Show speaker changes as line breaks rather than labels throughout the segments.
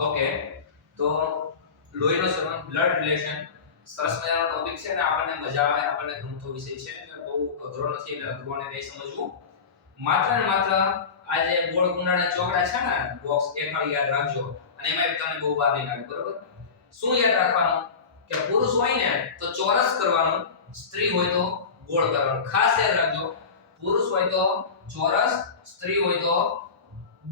Okay. તો લોહીનો સંબંધ blood relation સરસ મજાનો ટોપિક છે ને આપણને મજા આવે, આપણને ગમતો વિષય છે એટલે બહુ અઘરો નથી એટલે અઘરોને નહીં સમજવું. માત્ર ને માત્ર આ જે ગોળ કુંડાના ચોકડા છે ને બોક્સ એ યાદ રાખજો અને એમાં તમને બહુ વાર નહીં લાગે, બરોબર? શું યાદ રાખવાનું? કે પુરુષ હોય ને તો ચોરસ કરવાનું, સ્ત્રી હોય તો ગોળ કરવાનું. ખાસ યાદ રાખજો, પુરુષ હોય તો ચોરસ, સ્ત્રી હોય તો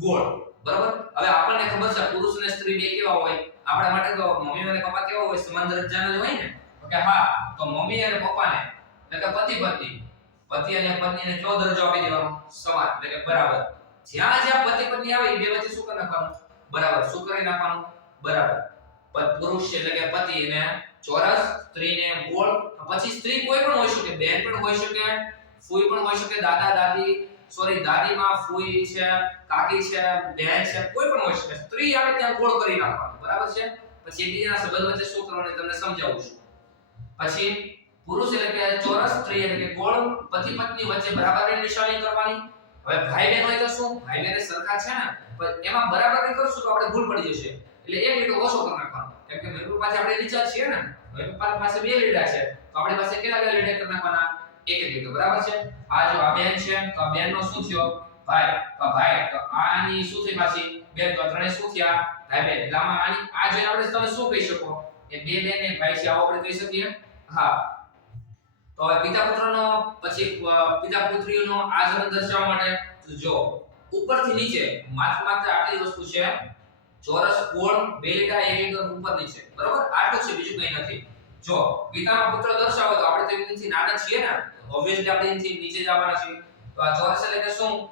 ગોળ. બરાબર? હવે આપણને ખબર છે, પુરુષ અને સ્ત્રી બે કેવા હોય? આપણા માટે તો મમ્મી અને પપ્પા કેવા હોય? સમાન દરજ્જાના જ હોય ને? તો હા, તો મમ્મી અને પપ્પાને એટલે કે પતિ પત્ની, પતિ અને પત્નીને કયો દરજ્જો આપી દેવાનો? સમાન, એટલે કે બરાબર. જ્યાં જ્યાં પતિ પત્ની આવે એ બે વચ્ચે શું કરી નાખવાનું? બરાબર, શું કરી નાખવાનું? બરાબર. પુરુષ એટલે કે પતિ ને ચોરસ, સ્ત્રીને ગોળ પછી સ્ત્રી કોઈ પણ હોઈ શકે, બેન પણ હોઈ શકે, ફૂઈ પણ હોઈ શકે, દાદા, દાદી સોરી દાદીમાં ફૂઈ છે, કાકી છે, બહેન છે, કોઈ પણ હોઈ શકે. સ્ત્રી આવે ત્યાં ગોળ કરી નાખવાનું, બરાબર છે? પછી એકબીજાના સંબંધ વચ્ચે શું કરવાનું તમને સમજાવું છું. પછી પુરુષ એટલે કે ચોરસ, સ્ત્રી એટલે કે ગોળ, પતિ પત્ની વચ્ચે બરાબરની નિશાની કરવાની. હવે ભાઈ બહેન હોય તો શું? ભાઈ બહેન સરખા છે ને? પણ એમાં બરાબરી કરશું તો આપણે ભૂલ પડી જશે. એટલે એક લીટો ઓછો કરી નાખવાનો. કેમ કે મેં પાસે આપણે નીચા છીએ ને? મેં પાસે બે લીડા છે. તો આપણી પાસે કેટલા લીડા કરી નાખવાના? એક એક લીટો બરાબર છે? આ જો આ બેન છે, તો આ બેન નો શું થયો? ભાઈ, તો ભાઈ, તો આની શું થઈ પાછી? બેન, તો ત્રણે શું થયા? ભાઈ, બેન, એટલે આમાં આની, આ જોઈને આપણે તમે શું કહી શકો? કે બે બેન ને ભાઈ છે, આવો આપણે કહી શકીએ? હા. તો હવે પિતા પુત્રનો, પછી પિતા પુત્રીઓનો આ સંબંધ દર્શાવવા માટે જો, ઉપરથી નીચે, માત્ર માત્ર આટલી વસ્તુ છે, ચોરસ, ગોળ બે લીટા એક લીટર ઉપર નીચે, બરોબર? આટલું છે, બીજું કંઈ નથી. જો પિતાનો પુત્ર દર્શાવો તો આપણે તો એમથી નાના છીએ ને ઓબવિયસલી આપણે એમથી નીચે જવાના છીએ. તો આ ચોરસ એટલે કે શું?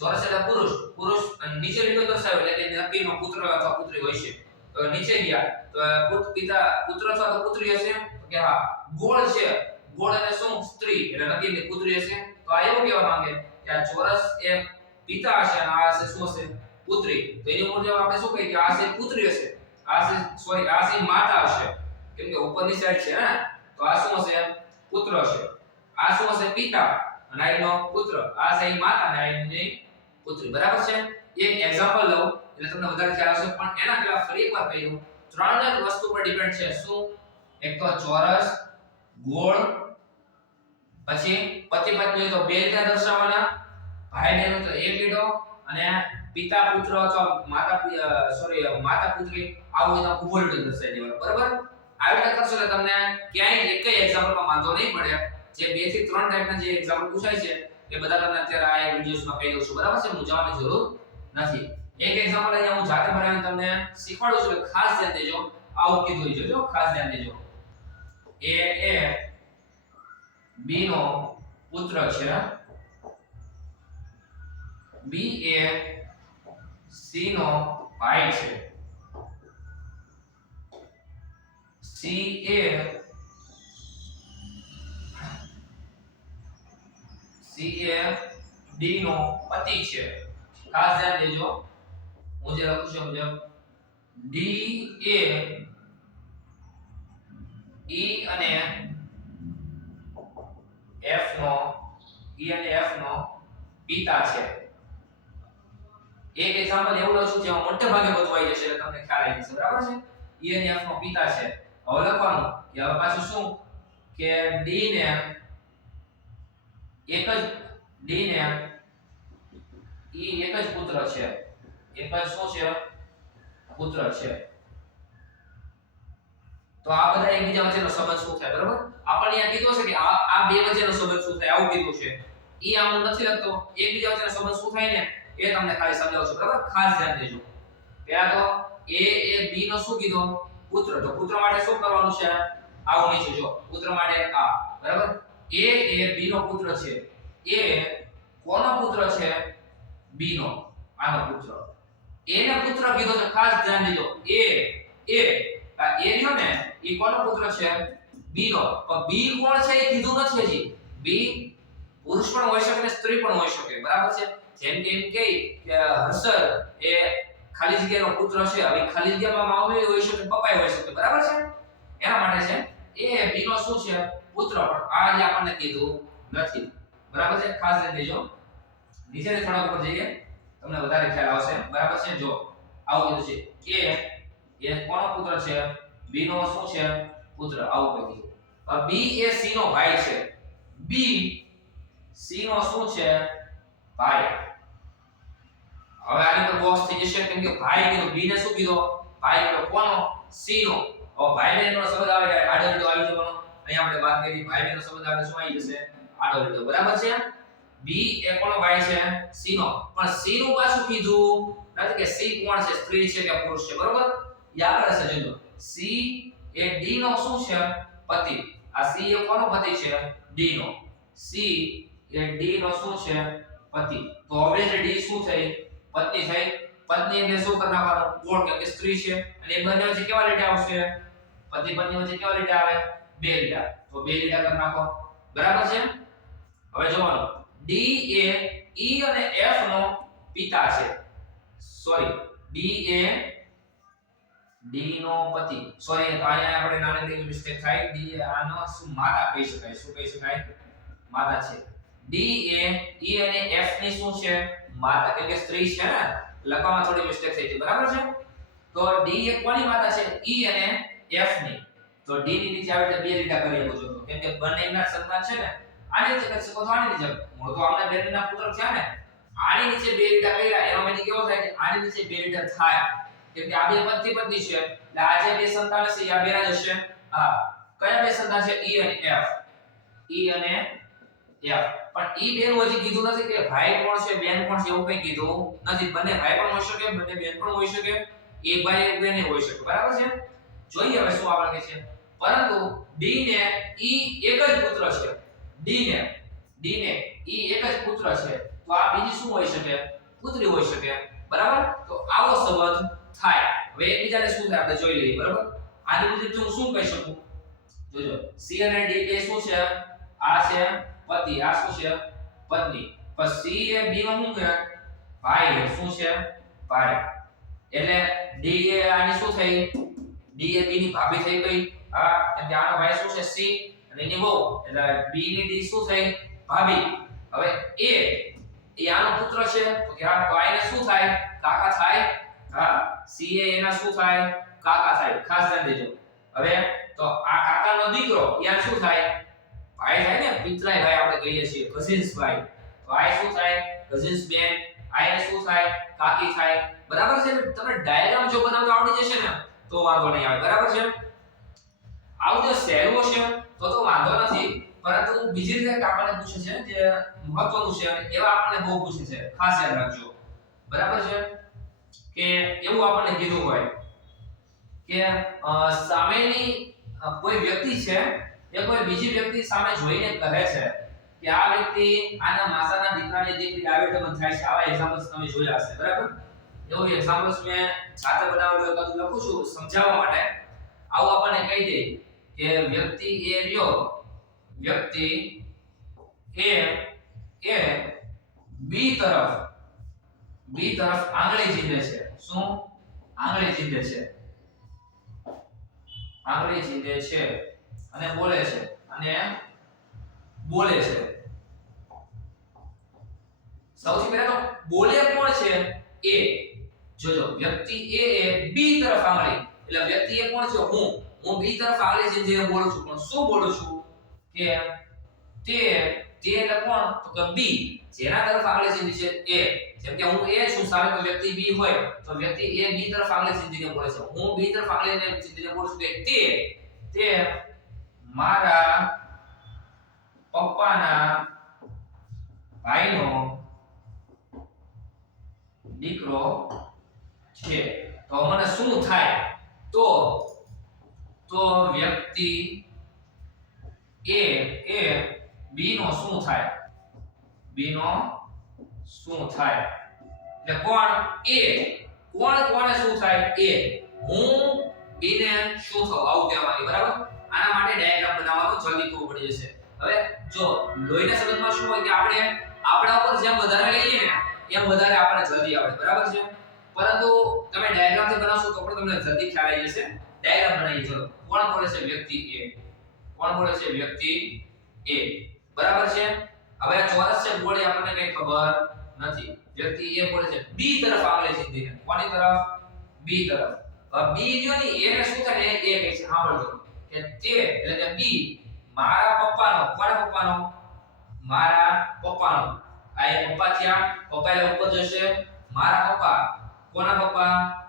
ચોરસ એટલે પુરુષ. પુરુષ અને નીચે લીટો દર્શાવે એટલે કે નકીનો પુત્ર અથવા પુત્રી હોય છે. તો નીચે ગયા. તો પુત્ર પિતા પુત્ર અથવા તો પુત્રી હશે? કે હા. ગોળ છે. ગોળ એટલે શું? સ્ત્રી. એટલે નકીની પુત્રી હશે. તો આ એવું કહેવા માંગે કે આ ચોરસ એ પિતા હશે અને આ હશે શું હશે? પુત્રી. તો એની મુજબ આપણે શું કહીએ કે આ છે પુત્રી હશે. આ છે સોરી આ છે માતા હશે. કેમ કે ઉપરની સાઈડ છે ને તો આ શું હશે? પુત્ર હશે આ શું હશે? પિતા. અને આ એનો પુત્ર. આ સાઈ માતા અને આ પુત્રી. બરાબર છે? એક એક્ઝામ્પલ લઉં, એટલે તમને વધારે ખ્યાલ આવશે, પણ એના પહેલા ફરી એકવાર કહી ત્રણ જ વસ્તુ પર ડિપેન્ડ છે. શું? એક તો ચોરસ, ગોળ, પછી પતિ પત્ની તો બે રીતે દર્શાવવાના. ભાઈ બહેન તો એક લીટો અને પિતા પુત્ર અથવા માતા સોરી માતા પુત્રી આવું એના ઊભો લીટો દર્શાવી દેવાનું. બરાબર? આવી કરશો એટલે તમને ક્યાંય એક એક્ઝામ્પલમાં વાંધો નહીં પડે જે બેથી ત્રણ ટાઈપના જે એક્ઝામ્પલ પૂછાય છે, એ બધા તમને અત્યારે આ વિડિયોઝમાં કહી દઉં છું. બરાબર છે? મૂંઝાવાની જરૂર નથી. એક એક્ઝામ્પલ અહીંયા હું જાતે બનાવીને તમને શીખવાડું છું ખાસ ધ્યાન દેજો. આવું કીધું જોજો ખાસ ધ્યાન દેજો. એ એ બી નો પુત્ર છે. બી એ સી નો ભાઈ છે. સી એ ડી નો પતિ છે. ખાસ ધ્યાન દેજો. હું જે લખું છું મુજબ D A ઈ અને એફ નો ઈ અને એફ નો પિતા છે. એક એક્ઝામ્પલ એવું લઉં છું, જેમાં મોટે ભાગે આવી જશે, એટલે તમને ખ્યાલ આવી જશે. બરાબર છે? ઈ અને એફ નો પિતા છે. હવે લખવાનું કે હવે પાછું શું કે ડી ને એક જ ડી ને ઈ એક જ પુત્ર છે એક જ શું છે પુત્ર છે તો આ બધા એકબીજા વચ્ચેનો સંબંધ શું થાય, બરાબર? આપણને આ કીધું છે કે આ આ બે વચ્ચેનો સંબંધ શું થાય, આવું કીધું છે. ઈ આમ નથી લખતો. એકબીજા વચ્ચેનો સંબંધ શું થાય ને, એ તમને ખાલી સમજાવું છું, બરાબર? ખાસ ધ્યાન દેજો. પહેલા તો એ એ બી નો શું કીધો? પુત્ર, તો પુત્ર માટે શું કરવાનું છે? આવું નીચે જો પુત્ર માટે આ, બરાબર? એ એ બી નો પુત્ર છે. એ કોનો પુત્ર છે? બી નો. આનો પુત્ર. એને પુત્ર કીધો છે, ખાસ ધ્યાન દેજો. એ એ આ એ રહ્યો ને, એ કોનો પુત્ર છે? બી નો. પણ બી કોણ છે એ કીધું નથી હજી. બી પુરુષ પણ હોઈ શકે ને સ્ત્રી પણ હોઈ શકે. બરાબર છે? જેમ કે એમ કે હર્ષદ એ ખાલી જગ્યાનો પુત્ર છે. હવે ખાલી જગ્યામાં મમ્મી હોઈ શકે પપ્પા હોઈ શકે બરાબર છે? એના માટે છે, એ બી નો શું છે? પુત્ર પણ આ જે આપણને કીધું નથી. બરાબર છે? ખાસ ધ્યાન દેજો. નીચેની થોડા ઉપર જઈએ. તમને વધારે ખ્યાલ આવશે. બરાબર છે? જો, આવું કીધું છે. કે, એ કોનો પુત્ર છે? બી નો શું છે? પુત્ર. આવું કહી દીધું. બી એ સી નો ભાઈ છે. બી સી નો શું છે? ભાઈ. હવે આની પર બોક્સ થઈ જશે, કેમ કે ભાઈ કીધું બી ને શું કીધો? ભાઈ કીધો, કોનો? સી નો. હવે ભાઈ બહેન નો શબ્દ આવે જાય આડો લીટો આવી જવાનો અહીંયા આપણે વાત કરી ભાઈ બહેન નો શબ્દ આવે શું આવી જશે? આડો લીટો બરાબર છે? બી એ કોનો ભાઈ છે? સી નો. પણ સી નું પાછું કીધું? નથી કે સી કોણ છે? સ્ત્રી છે કે પુરુષ છે? બરોબર? યાદ રહેશે જોજો સી એ ડી નો શું છે? પતિ. આ સી એ કોનો પતિ છે? ડી નો. સી એ ડી નો શું છે? પતિ. તો ઓબ્વિયસલી ડી શું થઈ? પત્ની થઈ, પત્ની એટલે શું કરી નાખવાનું કોણ કે સ્ત્રી છે. અને એ બંને વચ્ચે કેવા લીટા આવશે? પતિ પત્ની વચ્ચે કેવા લીટા આવે? બે લીટા. તો બે લીટા કરી નાખો. બરાબર છે? હવે જોવાનું. ડી એ ઈ અને એફ નો પિતા છે. સોરી ડી એ ડી નો પતિ. સોરી તો અહીંયા આપણે નાની મિસ્ટેક થાય. ડી આનો શું માતા કહી શકાય? શું કહી શકાય? માતા છે. ડી એ ઈ અને એફની શું છે? માતા કેમ કે સ્ત્રી છે ને, લખવામાં થોડી મિસ્ટેક થઈ હતી. બરાબર છે? તો ડી એ કોની માતા છે? ઈ અને એફની. તો ડી ની નીચે આવે રીતે બે લીટા કરી શકો છો. કેમ કે બંનેના સંતાન છે ને આની નીચે કરી શકો તો આની નીચે મૂળ તો આપણે બેનના પુત્ર છે ને. આની નીચે બે લીટા કર્યા, એનો મતલબ કેવો થાય કે આની નીચે બે લીટા થાય. કેમ કે આ બે પતિ પત્ની છે. એટલે આ જે બે સંતાન છે આ બેના જ હશે. હા, કયા બે સંતાન છે? ઈ અને એફ ઈ અને એફ પણ ઈ બેન હજી કીધું નથી કે ભાઈ કોણ છે, બેન કોણ છે એવું કંઈ કીધું નથી. બંને ભાઈ પણ હોઈ શકે, બંને બેન પણ હોઈ શકે. એક ભાઈ એક બેન હોઈ શકે. બરાબર છે? જોઈએ હવે શું આગળ કે છે. પરંતુ ડી ને ઈ એક જ પુત્ર છે. ડી ને ડી ને ઈ એક જ પુત્ર છે. તો આ બીજી શું હોઈ શકે? પુત્રી હોઈ શકે. બરાબર? તો આવો સંબંધ થાય. હવે એકબીજાને શું થાય? આપણે જોઈ લઈએ. બરાબર? આની મુજબ હું શું કહી શકું? જોજો. સી અને ડી બે શું છે? આ છે પતિ, આ શું છે? પત્ની. પણ સી એ બી માં શું છે ભાઈ શું છે? ભાઈ. એટલે ડી એ આની શું થઈ? ડી એ બી ની ભાભી થઈ ગઈ. હા, કેમ કે આનો ભાઈ શું છે? સી. અને એની બહુ એટલે બી ની ડી શું થઈ? ભાભી. હવે એ એ આનો પુત્ર છે? તો કે આ ભાઈને શું થાય? કાકા થાય? હા, સી એ એના શું થાય? કાકા થાય. ખાસ ધ્યાન દેજો. હવે તો આ કાકાનો દીકરો યાર શું થાય? ભાઈ થાય ને પિતરાય ભાઈ આપણે કહીએ છીએ કઝિન્સ ભાઈ તો આ શું થાય? કઝિન્સ બેન આ શું થાય? કાકી થાય. બરાબર છે તમે ડાયાગ્રામ જો બનાવતા આવડી જશે ને, તો વાંધો નહીં આવે. બરાબર છે? આવું જો સહેલું હશે, તો તો વાંધો નથી. પરંતુ બીજી રીતે આપણને પૂછે છે જે મહત્વનું છે એવા આપણને બહુ પૂછે છે. ખાસ યાદ રાખજો. બરાબર છે? કે એવું આપણને કીધું હોય કે સામેની કોઈ વ્યક્તિ છે એ કોઈ બીજી વ્યક્તિ સામે જોઈને કહે છે કે આ વ્યક્તિ આના માસાના દીકરાને જે રીતે થાય છે, આવા એક્ઝામ્પલ્સ તમે જોયા હશે, બરાબર? એવું એક્ઝામ્પલ્સ મેં જાતે બનાવેલું એકાદું લખું છું સમજાવવા માટે. આવું આપણને કહી દે કે વ્યક્તિ એ રહ્યો વ્યક્તિ એ એ બી તરફ બી તરફ આંગળી ચીંધે છે. શું? આંગળી ચીંધે છે. આંગળી ચીંધે છે. અને બોલે છે. અને બોલે છે. સૌથી પહેલા તો બોલે કોણ છે? એ. જોજો, વ્યક્તિ એ એ બી તરફ આંગળી. એટલે વ્યક્તિ એ કોણ છે? હું. હું બી તરફ આંગળી ચીંધીને બોલું છું. પણ શું બોલું છું? કે તે તે એટલે કોણ? તો કે બી જેના તરફ આંગળી ચીંધી છે એ જેમ કે હું એ છું, સામે કોઈ વ્યક્તિ બી હોય, તો વ્યક્તિ એ બી તરફ આંગળી ચીંધીને બોલે છે. હું બી તરફ આંગળીને ચીંધીને બોલું છું કે તે તે મારા પપ્પાના ભાઈનો દીકરો છે. તો મને શું થાય? તો તો વ્યક્તિ એ એ બી નો શું થાય? બી નો શું થાય? એટલે કોણ? એ. કોણ, કોને શું થાય? એ. હું બી ને શું થવું? આવું કહેવાની, બરાબર? આના માટે ડાયાગ્રામ બનાવવાનો જલ્દી ખબર પડી જશે. હવે જો લોહીના સંબંધમાં શું હોય કે આપણે આપણા ઉપર જેમ વધારે લઈએ ને, એમ વધારે આપણને જલ્દી આવડે. બરાબર છે? પરંતુ તમે ડાયાગ્રામથી બનાવશો તો પણ તમને જલ્દી ખ્યાલ આવી જશે. ડાયાગ્રામ બનાવી ચલો, કોણ બોલે છે વ્યક્તિ એ? કોણ બોલે છે વ્યક્તિ એ? બરાબર છે? હવે આ ચોરસ છે ગોળી, આપણને કઈ ખબર નથી. વ્યક્તિ એ બોલે છે, બી તરફ આંગળી છે કોની તરફ? બી તરફ. હવે બી જો ને એને શું થાય? એ કહે છે સાંભળજો કે તે એટલે કે બી, મારા પપ્પાનો કોના પપ્પાનો, મારા પપ્પાનો. આ એ પપ્પા થયા, પપ્પા એટલે ઉપર જશે, મારા પપ્પા. કોના પપ્પા?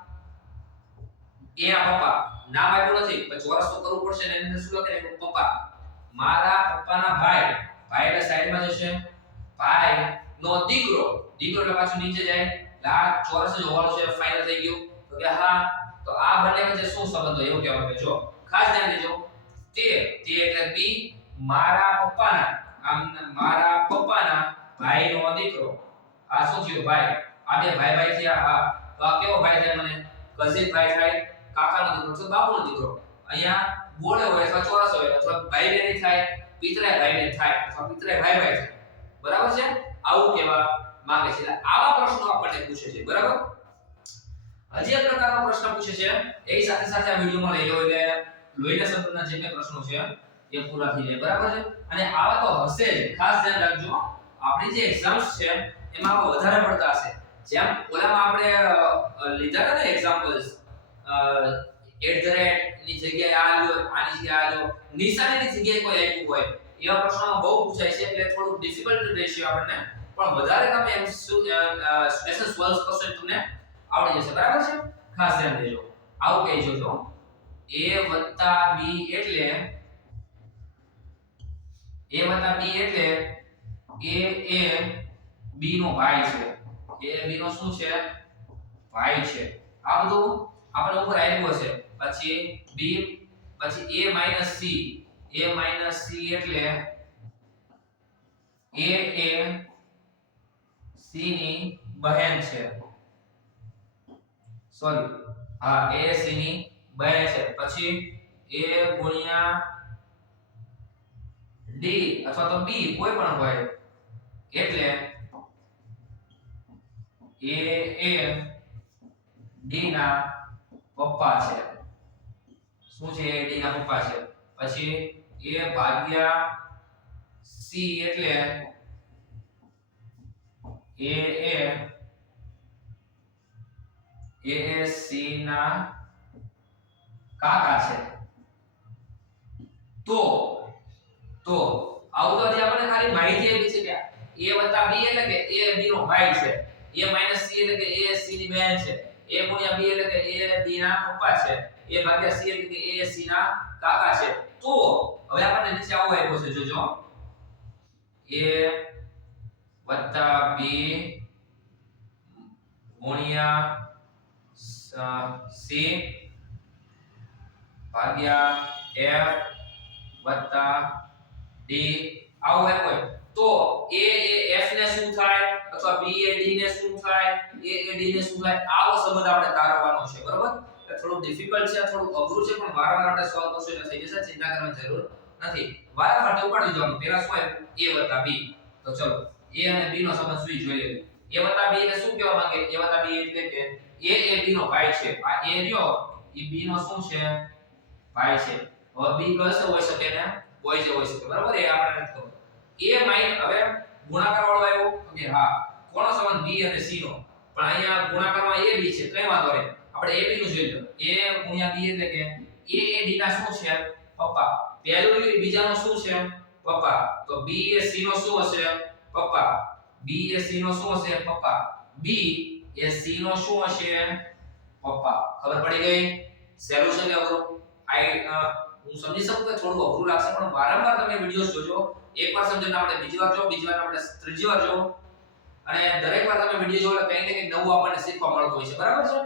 એના પપ્પા. નામ આપ્યું નથી પણ ચોરસ તો કરવું પડશે ને અંદર શું લખે પપ્પા. મારા પપ્પાના ભાઈ. ભાઈ એટલે સાઈડમાં જશે. ભાઈ નો દીકરો. દીકરો એટલે પાછું નીચે જાય. આ ચોરસ જ હોવાનું છે ફાઇનલ થઈ ગયું. તો કે હા, તો આ બંને વચ્ચે શું સંબંધ હોય? એવું કહેવાય જો ખાસ ધ્યાન દેજો. તે તે એટલે બી મારા પપ્પાના, આમ મારા પપ્પાના ભાઈનો દીકરો. આ શું થયો ભાઈ? આ બે ભાઈ ભાઈ થયા? હા. તો આ કેવો ભાઈ થાય મને? કઝિન ભાઈ થાય, કાકાનો દીકરો તો બાપુનો દીકરો? અહીંયા ગોળે હોય અથવા ચોરસ હોય અથવા ભાઈ બહેન થાય, પિતરાય ભાઈ બહેન થાય અથવા પિતરાય ભાઈ ભાઈ થાય. બરાબર છે? આવું કહેવા માંગે છે. આવા પ્રશ્નો આપણને પૂછે છે. બરાબર? હજી એક પ્રકારનો પ્રશ્ન પૂછે છે. એ સાથે સાથે આ વિડીયોમાં લઈ લો એટલે લોહીના સંપર્કના જે કંઈ પ્રશ્નો છે, એ પૂરા થઈ જાય. બરાબર છે? અને આવા તો હશે જ. ખાસ ધ્યાન રાખજો. આપણી જે એક્ઝામ્સ છે, એમાં વધારે પડતા હશે. જેમ ઓલામાં આપણે લીધા હતા ને એક્ઝામ્પલ્સ એટ ધ રેટની જગ્યાએ આ લ્યો, આની જગ્યાએ આ લ્યો નિશાનીની જગ્યાએ કોઈ આપ્યું હોય, એવા પ્રશ્નોમાં બહુ પૂછાય છે, એટલે થોડું ડિફિકલ્ટ રહેશે આપણને, પણ વધારે તમે એમ સ્પેશિયલ સોલ્વ એટલે તમને આવડી જશે. બરાબર છે? ખાસ ધ્યાન દેજો. આવું કહી જોજો. A b એટલે a b એટલે a એ b નો y છે. A b નો શું છે? y છે. આ બધું આપણે ઉપર આવ્યું છે પછી b, પછી a c. A c એટલે a એ c ની બહેન છે. સોરી હા, a c ની બહેન છે. પછી a ગુણ્યા d અથવા તો b કોઈ પણ હોય, એટલે a એ d ના પપ્પા છે. શું છે a d ના પપ્પા છે? પછી a ભાગ્યા c એટલે a A A A c ના કાકા છે. તો તો, આવું તો આપણને ખાલી માહિતી આપી છે કે a b એટલે કે a b નો ભાઈ છે. A c એટલે કે a c ની બહેન છે. A b એટલે કે a b ના પપ્પા છે. A c એટલે કે a c ના કાકા છે. તો, હવે આપણને નીચે આવું આપ્યું છે, જોજો. A વત્તા b ગુણ્યા c ભાગ્યા f વત્તા d આવું હોય. તો a એ f ને શું થાય? અથવા b એ d ને શું થાય? a એ d ને શું થાય? આવો સંબંધ આપણે તારવવાનો છે, બરોબર? થોડું ડિફિકલ્ટ છે થોડું અઘરું છે, પણ વારંવાર આપણે સોલ્વ કરશું એટલે થઈ જશે, ચિંતા કરવાની જરૂર નથી. વારંવાર તો ઉપાડી જવાનું પહેલા શું આવ્યું a b તો ચલો a અને b નો સંબંધ શું જોઈએ? a b એટલે શું કહેવા માંગે? a b એટલે કે a એ b નો ભાઈ છે. આ a રહ્યો. એ b નો શું છે? ભાઈ છે. હવે b કસ હોઈ શકે ને કોઈ જે હોઈ શકે. બરાબર? એ આપણે નથી ખબર. A માઈન હવે ગુણાકાર વાળો આવ્યો. કે હા. કોનો સંબંધ b અને c નો? પણ અહીંયા ગુણાકારમાં a, b છે. કઈ વાંધો નહીં. આપણે a, b નું જોઈ લો a ગુણ્યા b એટલે કે a એ d ના શું છે? પપ્પા. પહેલું બીજાનો શું છે? પપ્પા. તો b એ c નો શું હશે? પપ્પા. B એ c નો શું હશે? પપ્પા. B એ c નો શું હશે? પપ્પા. ખબર પડી ગઈ? સોલ્યુશન અઘરું આઈ હું સમજી શકું કે થોડું અઘરું લાગશે, પણ વારંવાર તમે વિડિયોઝ જોજો. એકવાર સમજીને આપણે બીજી વાર જો, બીજી વાર આપણે ત્રીજી વાર જો. અને દરેક વાર તમે વિડિયો જોવો એટલે કંઈક ને કંઈક નવું આપણને શીખવા મળતું હોય છે. બરાબર છે?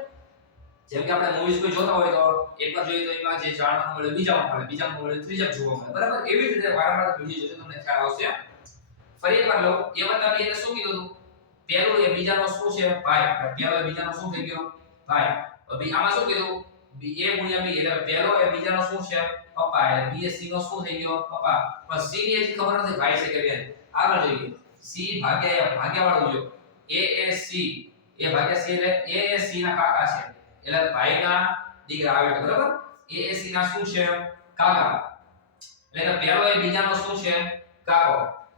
જેમ કે આપણે મૂવીઝ કોઈ જોતા હોય તો એકવાર જોઈએ તો એમાં જે જાણવા મળે, બીજામાં મળે બીજામાં મળે ત્રીજા જોવા મળે. બરાબર? એવી રીતે વારંવાર વિડિયો જોજો, તમને ખ્યાલ આવશે ફરી એકવાર લો. એ વત્તા એને શું કીધું હતું પહેલું એ બીજાનો શું છે? ભાઈ. પહેલો બીજાનો શું થઈ ગયો? ભાઈ. હવે આમાં શું કીધું? A ગુણ્યા b એટલે પહેલો એ બીજાનો શું છે? પપ્પા. એટલે b એ c નો શું થઈ ગયો? પપ્પા. પણ c ની હજી ખબર નથી. ભાઈ છે કે બેન આગળ જોઈએ. C ભાગ્યા a ભાગ્યા વાળું જો a એ c. A ભાગ્યા c એટલે a એ c ના કાકા છે. એટલે ભાઈના દીકરા આવે બરાબર? A એ c ના શું છે? કાકા. એટલે કે પહેલો એ બીજાનો શું છે? કાકો.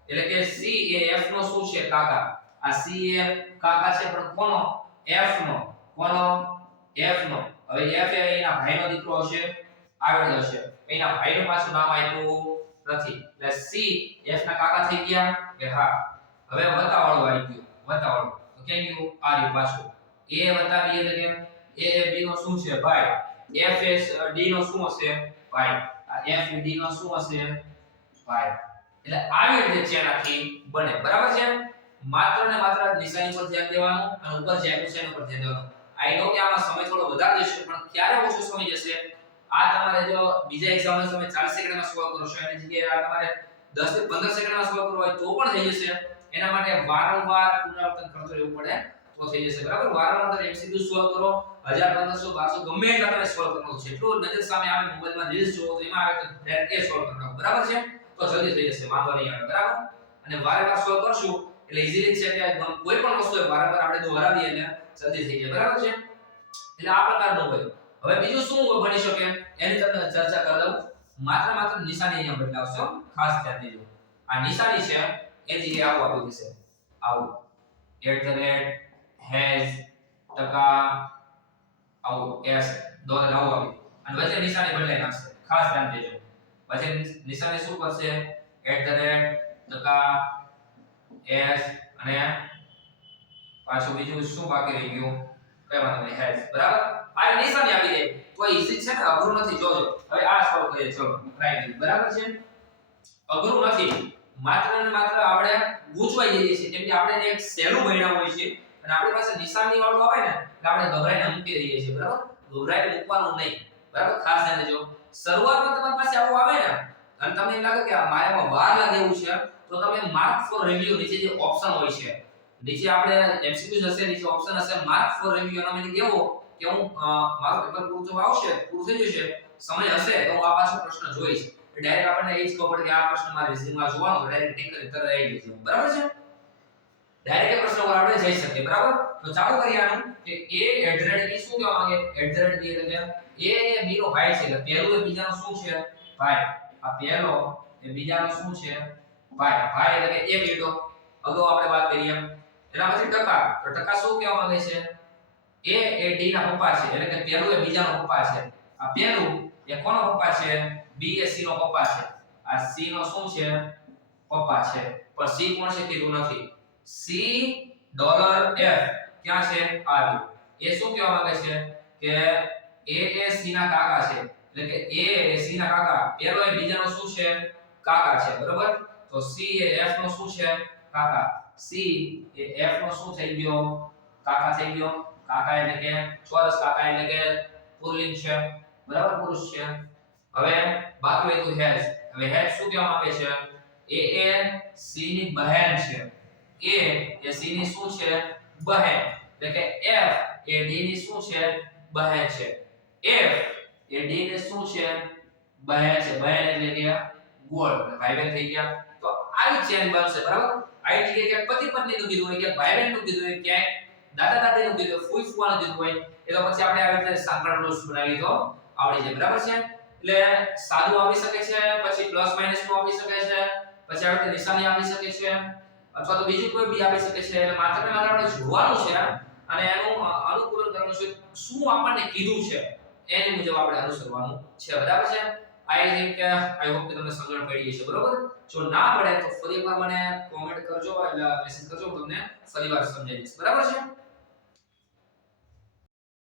એટલે કે c એ f નો શું છે? કાકા. આ c એ કાકા છે, પણ કોનો? F નો. કોનો? F નો. હવે f એ એના ભાઈનો દીકરો હશે, આગળ જશે. એના ભાઈનું પાછું નામ આપ્યું નથી. એટલે c, f ના કાકા થઈ ગયા કે હા. હવે વત્તાવાળું આવી ગયું વત્તાવાળું. તો કેમ ગયું? આ રહ્યું પાછું. A વત્તા b એટલે કે a એ b નો શું છે? ભાઈ f એ d નો શું હશે? ભાઈ આ f d નો શું હશે? ભાઈ એટલે આવી રીતે ચેન બને. બરાબર છે? માત્ર ને માત્ર નિશાની પર ધ્યાન દેવાનું અને ઉપર જે આપ્યું છે એના પર ધ્યાન દેવાનું. આઈ નો કે આમાં સમય થોડો વધારે જશે, પણ ક્યારે ઓછો સમય જશે? આ તમારે જો બીજા એક્ઝામ તમે 40 સેકન્ડમાં સોલ્વ કરો છો. એની જગ્યાએ આ તમારે 10 થી 15 સેકન્ડમાં સોલ્વ કરવો હોય તો પણ થઈ જશે. એના માટે વારંવાર પુનરાવર્તન કરતો રહેવું પડે તો થઈ જશે. બરાબર? વારંવાર તમે એમસીક્યુ સોલ્વ કરો 1500 1200 ગમે એટલા તમે સોલ્વ કરવાનું છે. એટલું નજર સામે આવે મોબાઈલમાં રીલ્સ જોવો તો એમાં આવે તો ડાયરેક્ટ એ સોલ્વ કરવાનું. બરાબર છે? તો જલ્દી થઈ જશે. વાંધો નહીં આવે. બરાબર? અને વારંવાર સોલ્વ કરશું, એટલે ઈઝીલી છે કે કોઈ પણ વસ્તુ વારંવાર આપણે દોહરાવીએ એટલે જલ્દી થઈ જાય બરાબર છે? એટલે આ પ્રકારનું હોય. હવે બીજું શું બની શકે એની તમને ચર્ચા કરી દઉં. માત્ર માત્ર નિશાની અહીંયા બદલાવશો. ખાસ ધ્યાન દેજો. આ નિશાની છે, એ જગ્યાએ આવું આપી દેશે આવું. એટ ધ રેટ હેઝ ટકા આવું એસ ડોલર આવું આપી અને વચ્ચે નિશાની બદલાઈ નાખશે. ખાસ ધ્યાન દેજો. પછી નિશાની શું કરશે? એટ ધ રેટ ટકા એસ અને પાછું બીજું શું બાકી રહી ગયું? કઈ વાંધો નહીં હેઝ બરાબર? આ નિશાની આવી દે તો ઈઝી છે ને? અઘરું નથી. જોજો હવે આ સોલ્વ કરીએ. ચલો ટ્રાય બરાબર છે? અઘરું નથી. માત્ર ને માત્ર આપણે ગૂંચવાઈ જઈએ છીએ. કેમ કે આપણે એક સહેલું ભણ્યા હોય છે. અને આપણી પાસે નિશાની વાળું આવે ને, એટલે આપણે ગભરાઈને મૂકી દઈએ છીએ. બરાબર? ગભરાઈને મૂકવાનું નહીં. બરાબર? ખાસ ધ્યાન દેજો. શરૂઆતમાં તમારી પાસે આવું આવે ને, અને તમને એમ લાગે કે મારામાં વાર લાગે એવું છે, તો તમે માર્ક ફોર રિવ્યુ નીચે જે ઓપ્શન હોય છે નીચે આપણે એમસીક્યુઝ હશે, નીચે ઓપ્શન હશે માર્ક ફોર રિવ્યુ એનો મને કેવો? કે હું મારો પેપર પૂરું થવા આવશે, પૂરું થઈ જશે, સમય હશે, તો હું આ પાછો પ્રશ્ન જોઈશ. ડાયરેક્ટ આપણને એ જ ખબર કે આ પ્રશ્ન મારે રિઝ્યુમમાં જોવાનો ડાયરેક્ટ ટીક કરી તરત આવી જશે. બરાબર છે? ડાયરેક્ટ પ્રશ્ન પર આપણે જઈ શકીએ, બરાબર? તો ચાલુ કરીએ આનું, કે a એડ્રેડ b શું કહેવા માંગે? એડ્રેડ b એટલે a એ b નો ભાઈ છે, એટલે પહેલું એ બીજાનો શું છે? ભાઈ. આ પહેલો એ બીજાનો શું છે? ભાઈ. ભાઈ એટલે કે એક લીટો અગાઉ આપણે વાત કરી એમ એના પછી ટકા. તો ટકા શું કહેવા માંગે છે? એ એ ડી ના પપ્પા છે. એટલે કે પહેલું એ બીજાનો પપ્પા છે. આ પહેલું એ કોનો પપ્પા છે? બી એ સી નો પપ્પા છે. આ સી નો શું છે? પપ્પા છે. પણ સી કોણ છે કીધું નથી. સી ડોલર એફ ક્યાં છે? આ એ શું કહેવા માંગે છે? કે એ એ સી ના કાકા છે. એટલે કે એ એ સી ના કાકા. પહેલો એ બીજાનો શું છે? કાકા છે. બરોબર? તો સી એ એફ નો શું છે? કાકા. C એ f નો શું થઈ ગયો? કાકા થઈ ગયો. કાકા એટલે કે ચોરસ કાકા એટલે કે પુલ્લિંગ છે. બરાબર પુરુષ છે. હવે બાકી રહેતું હેશ હવે હેઝ શું કહેવા માંગે છે? એ એ c ની બહેન છે. એ એ c ની શું છે? બહેન. એટલે કે f એ d ની શું છે? બહેન છે. F એ d ને શું છે? બહેન છે. બહેન એટલે કે ગોળ. ભાઈ બહેન થઈ ગયા. તો આવી ચેન બનશે. બરાબર? આવી જગ્યાએ ક્યાંક પતિ પત્ની નું કીધું હોય કે ભાઈ બહેનનું કીધું હોય ક્યાંક દાદા દાદી નું કીધું હોય, ફૂઈ ફૂવાનું કીધું હોય, એ તો પછી આપણે આવી રીતે સાંકળ રૂલ્સ બનાવી તો આવડી જાય, બરાબર છે? એટલે સાદું આવી શકે છે, પછી પ્લસ માઇનસનું આપી શકે છે, પછી આવી રીતે નિશાની આપી શકે છે, અથવા તો બીજું કોઈ બી આપી શકે છે, એટલે માત્ર ને માત્ર આપણે જોવાનું છે, અને એનું અનુકૂલન કરવાનું છે, શું આપણને કીધું છે, એની મુજબ આપણે અનુસરવાનું છે, બરાબર છે? આઈ થિંક આઈ હોપ કે તમને સમજણ પડી હશે બરોબર? જો ના પડે તો ફરી એકવાર મને કોમેન્ટ કરજો, એટલે મેસેજ કરજો, હું તમને ફરીવાર સમજાવી દઈશ બરાબર છે?